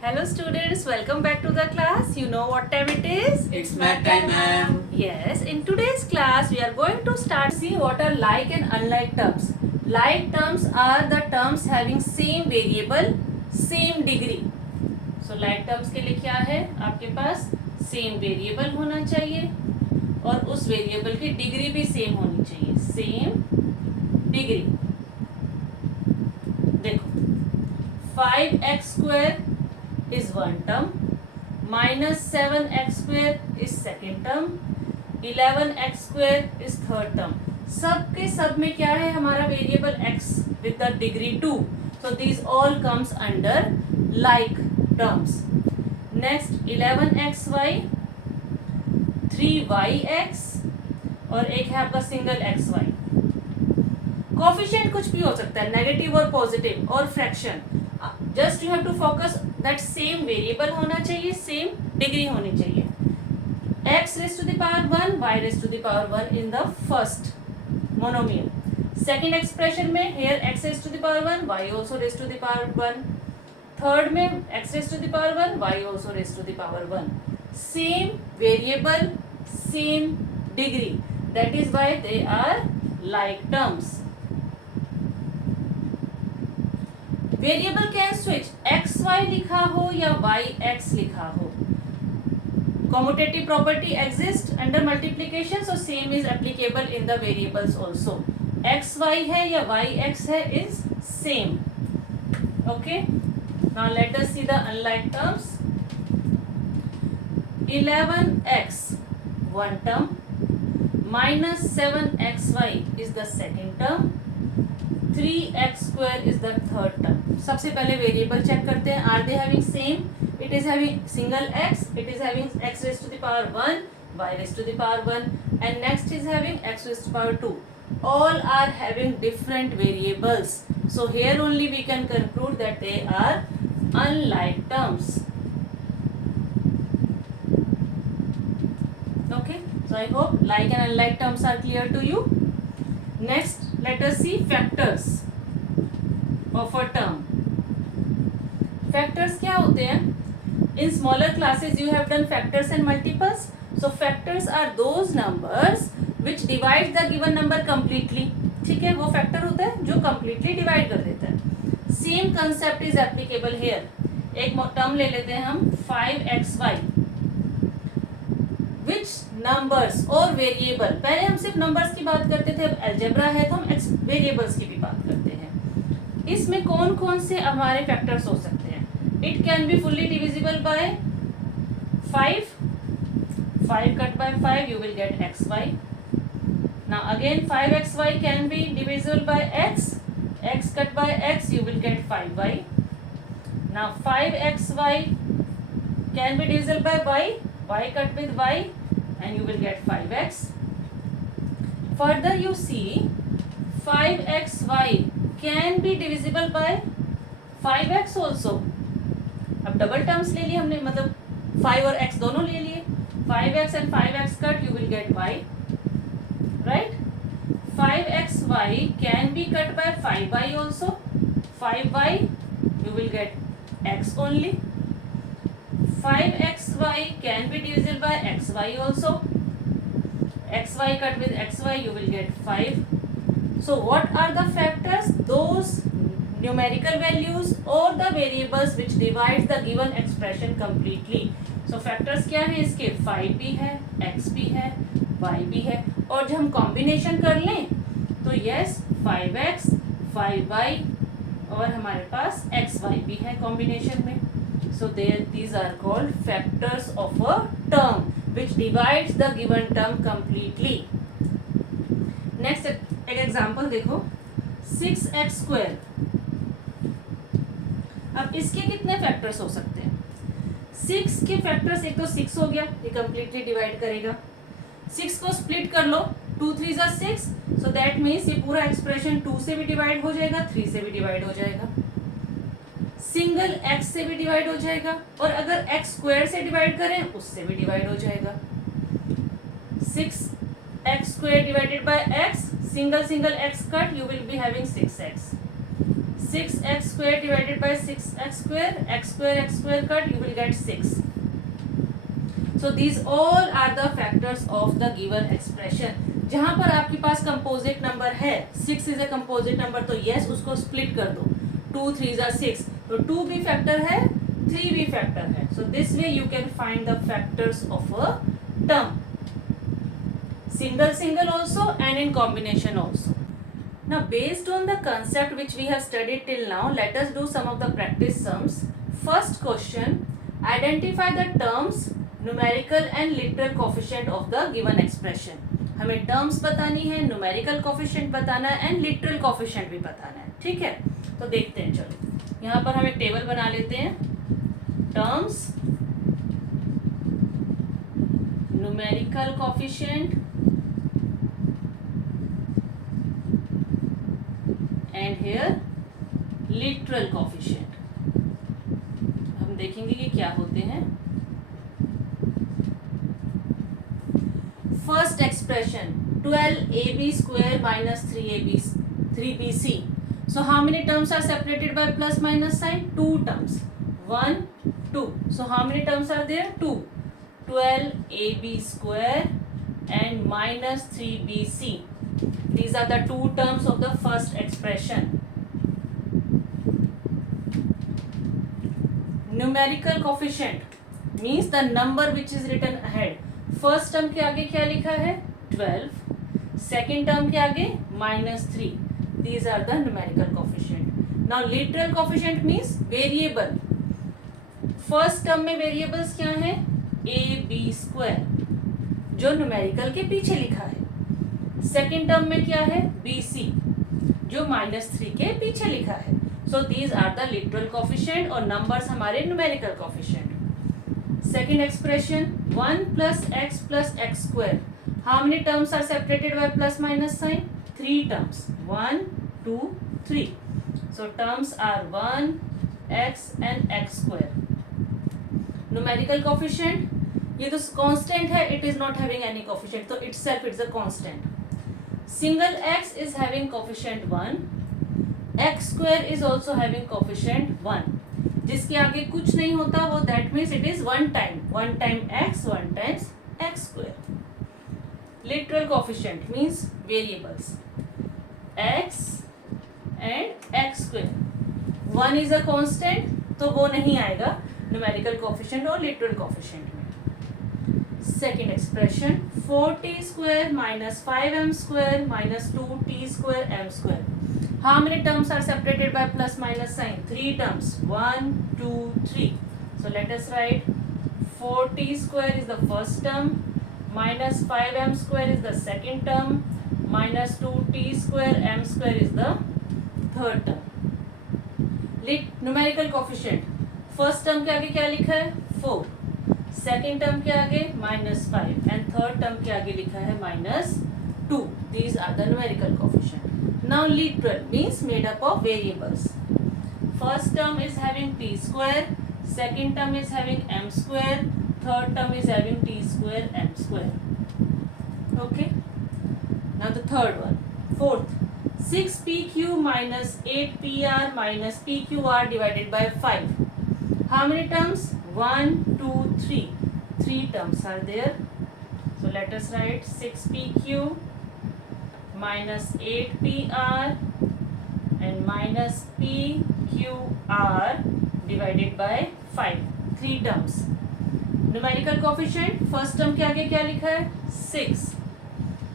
Hello students, welcome back to the class. You know what time it is? It's math time, ma'am. Yes, in today's class we are going to start see what are like and unlike terms. Like terms are the terms having same variable, same degree. So like terms के लिए क्या है? आपके पास same variable होना चाहिए और उस variable की degree भी same होनी चाहिए. Same degree. देखो 5x square is one term, minus 7x square is second term, 11x square is third term. सब के सब में क्या है हमारा variable x with the degree 2. So these all comes under like terms. Next 11xy, 3yx और एक है आपका सिंगल xy. कोफिशिएंट कुछ भी हो सकता है, नेगेटिव और पॉजिटिव और fraction. Just you have to focus that same variable होना चाहिए, सेम डिग्री होनी चाहिए. x raise to the power 1, y raise to the power 1 in the first monomial. Second expression में here x raise to the power 1, y also raise to the power 1. Third में x raise to the power 1, y also raise to the power 1. Same variable, same degree, that is why they are like terms. Variable can switch, x y लिखा हो या y x लिखा हो. Commutative property exist under multiplication, so same is applicable in the variables also. X y है या y x है is same. Okay, now let us see the unlike terms. 11x one term, minus 7xy is the second term, 3x square is the third term. सबसे पहले variable check करते हैं. Are they having same? It is having single x, it is having x raise to the power 1, y raise to the power 1, and next is having x raise to power 2. all are having different variables, so here only we can conclude that they are unlike terms. Okay, so I hope like and unlike terms are clear to you. Next, let us see factors of a term. Factors क्या होते हैं? In smaller classes you have done factors and multiples. So factors are those numbers which divide the given number completely. ठीक है, वो factor होता है जो completely divide कर देता है. Same concept is applicable here. एक term ले लेते हैं हम 5xy. Which numbers और वेरिएबल, पहले हम सिर्फ नंबर्स की बात करते थे, अब अलजेब्रा है तो हम वेरिएबल्स की भी बात करते हैं. इसमें कौन कौन से हमारे फैक्टर्स हो सकते हैं? It can be fully divisible by 5, 5 cut by 5 you will get xy. Now again 5xy can be divisible by x, x cut by x you will get 5y. Now 5xy can be divisible by y, y cut with y and you will get 5x. Further you see 5xy can be divisible by 5x also. अब double terms ले लिए हमने, मतलब 5 और x दोनों ले लिए. 5x and 5x cut you will get y, right? 5xy can be cut by 5y also. 5y you will get x only. 5xy can be divisible by xy also. xy cut with xy you will get 5. So what are the factors? Those numerical values or the variables which divide the given expression completely. So factors क्या है इसके? 5 भी है, x भी है, y भी है, और जब हम कॉम्बिनेशन कर लें तो yes 5x, 5y और हमारे पास xy भी है कॉम्बिनेशन में. So these are called factors of a term which divides the given term completely. Next एक एग्जांपल देखो 6x square. अब इसके कितने फैक्टर्स हो सकते हैं? 6 के फैक्टर्स, एक तो 6 हो गया, ये कंप्लीटली डिवाइड करेगा. 6 को स्प्लिट कर लो, 2 3 are 6, so that means ये पूरा एक्सप्रेशन 2 से भी डिवाइड हो जाएगा, 3 से भी डिवाइड हो जाएगा, सिंगल x से भी डिवाइड हो जाएगा, और अगर x स्क्वायर से डिवाइड करें उससे भी डिवाइड हो जाएगा. 6x square divided by x, single x cut you will be having 6x. 6x square divided by 6x square cut, you will get 6. So these all are the factors of the given expression. जहाँ पर आपके पास composite number है, 6 is a composite number, तो yes उसको split कर दो, 2 3 are 6, तो 2 भी फैक्टर है, 3 भी फैक्टर है. So this way you can find the factors of a term, single also and in combination also. Now based on the concept which we have studied till now, let us do some of the practice sums. First question, identify the terms, numerical and literal coefficient of the given expression. हमें terms बतानी है, numerical coefficient बताना है and literal coefficient भी बताना है. ठीक है, तो देखते हैं. चलो यहाँ पर हम एक टेबल बना लेते हैं. Terms, numerical coefficient and here literal coefficient. हम देखेंगे कि क्या होते हैं. First expression, 12ab square minus 3bc. So how many terms are separated by plus minus sign? 2 terms. 1, 2. So how many terms are there? 2. 12ab square and minus 3bc. These are the 2 terms of the first expression. Numerical coefficient means the number which is written ahead. First term के आगे क्या लिखा है? 12. Second term के आगे -3. These are the numerical coefficient. Now literal coefficient means variable. First term में variables क्या हैं? ab² जो न्यूमेरिकल के पीछे लिखा है. सेकेंड टर्म में क्या है? bc जो -3 के पीछे लिखा है. So these are the literal coefficient और नंबर्स हमारे numerical coefficient. Second expression, 1 plus x square. How many terms are separated by plus minus sign? 3 terms. 1, 2, 3. So terms are 1, x and x square. Numerical coefficient, ये तो constant है, it is not having any coefficient, so itself it's a constant. Single x is having coefficient 1. X square is also having coefficient 1. जिसके आगे कुछ नहीं होता वो that means it is one time x, one times x square. Literal coefficient means variables x and x square. 1 is a constant तो वो नहीं आएगा न्यूमेरिकल कोफिशिएंट और लिटरल कोफिशिएंट में. Second expression, 4t square minus 5m square minus 2t square m square. How many terms are separated by plus minus sign? 3 terms. 1, 2, 3. So let us write 4t square is the first term, minus 5m square is the second term, minus 2t square m square is the third term. Numerical coefficient. First term के आगे क्या लिखा है? 4. Second term के आगे -5 and third term के आगे लिखा है -2. These are the numerical coefficient. Now literal means made up of variables. First term is having t square, second term is having m square, third term is having t square m square. Okay. Now the third one. Fourth, 6pq minus 8pr minus pqr divided by 5. How many terms? 1, 2, 3. 3 terms are there. So let us write 6pq minus 8pr and minus pqr divided by 5. 3 terms. Numerical coefficient, first term के आगे क्या लिखा है? 6.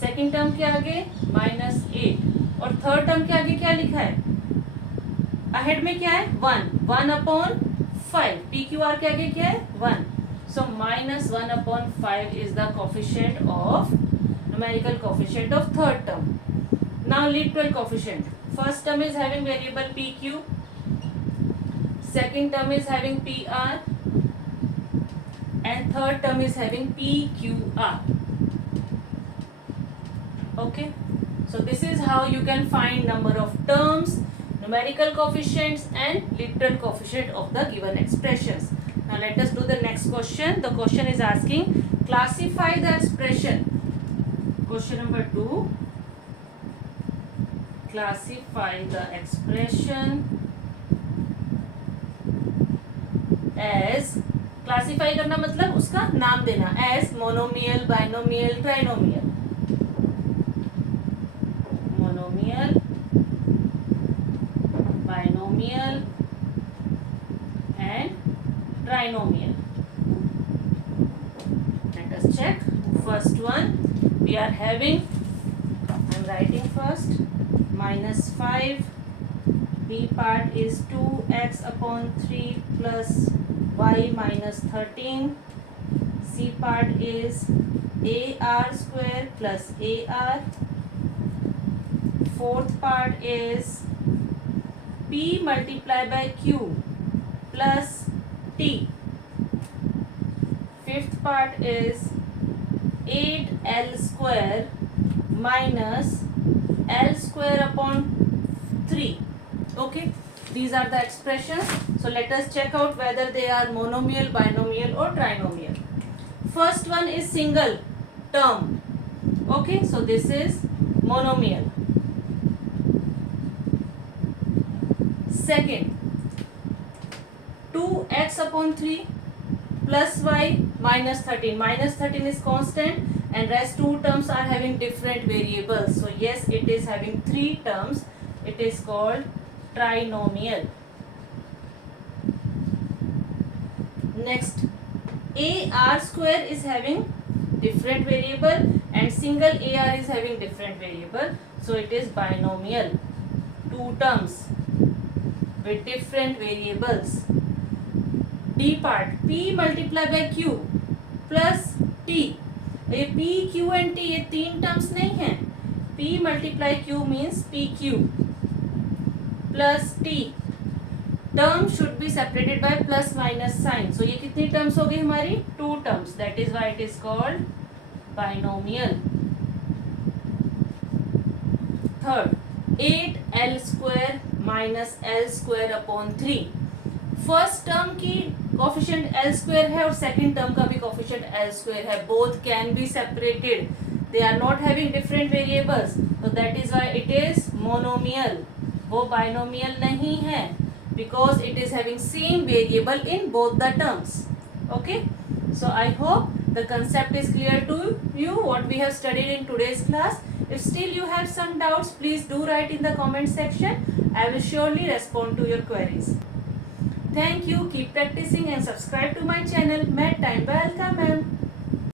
Second term के आगे -8 और third term के आगे क्या लिखा है? अहेड में क्या है? 1/5. pqr के आगे क्या है? 1. So -1/5 is the coefficient of numerical coefficient of third term. Now literal coefficient. First term is having variable pq, second term is having pr and third term is having pqr. Okay, so this is how you can find number of terms, numerical coefficients and literal coefficient of the given expressions. Now let us do the next question. The question is asking classify the expression. Question number 2. classify the expression as, classify करना मतलब उसका नाम देना, as monomial, binomial, trinomial, monomial, binomial and trinomial. Let us check. First one we are having, I am writing first, minus 5, b part is 2x upon 3 plus y minus 13, c part is ar square plus ar, fourth part is p multiplied by q plus t, fifth part is 8l square minus l square upon 3. Okay, these are the expressions. So let us check out whether they are monomial, binomial or trinomial. First one is single term. Okay, so this is monomial. Second, 2x upon 3 plus y minus 13. Minus 13 is constant and rest two terms are having different variables. So yes, it is having 3 terms. It is called trinomial. Next, ar square is having different variable and single ar is having different variable. So it is binomial. 2 terms with different variables. D part, P multiplied by Q plus T. ये P, Q and T ये 3 terms नहीं हैं. P multiply Q means PQ plus T. Term should be separated by plus minus sign. So ये कितनी terms हो गई हमारी? 2 terms. That is why it is called binomial. Third, 8l square minus l square upon 3. First term की coefficient L square है और second term का भी कोफिशिएंट एल स्क्वायर है. Both can be separated. They are not having different variables. तो that is why it is monomial. वो binomial नहीं है because it is having same variable in both the terms. Okay, so I hope the concept is clear to you what we have studied in today's class. If still you have some doubts, please do write in the comment section. I will surely respond to your queries. Thank you. Keep practicing and subscribe to my channel. Mad Time. Welcome, ma'am.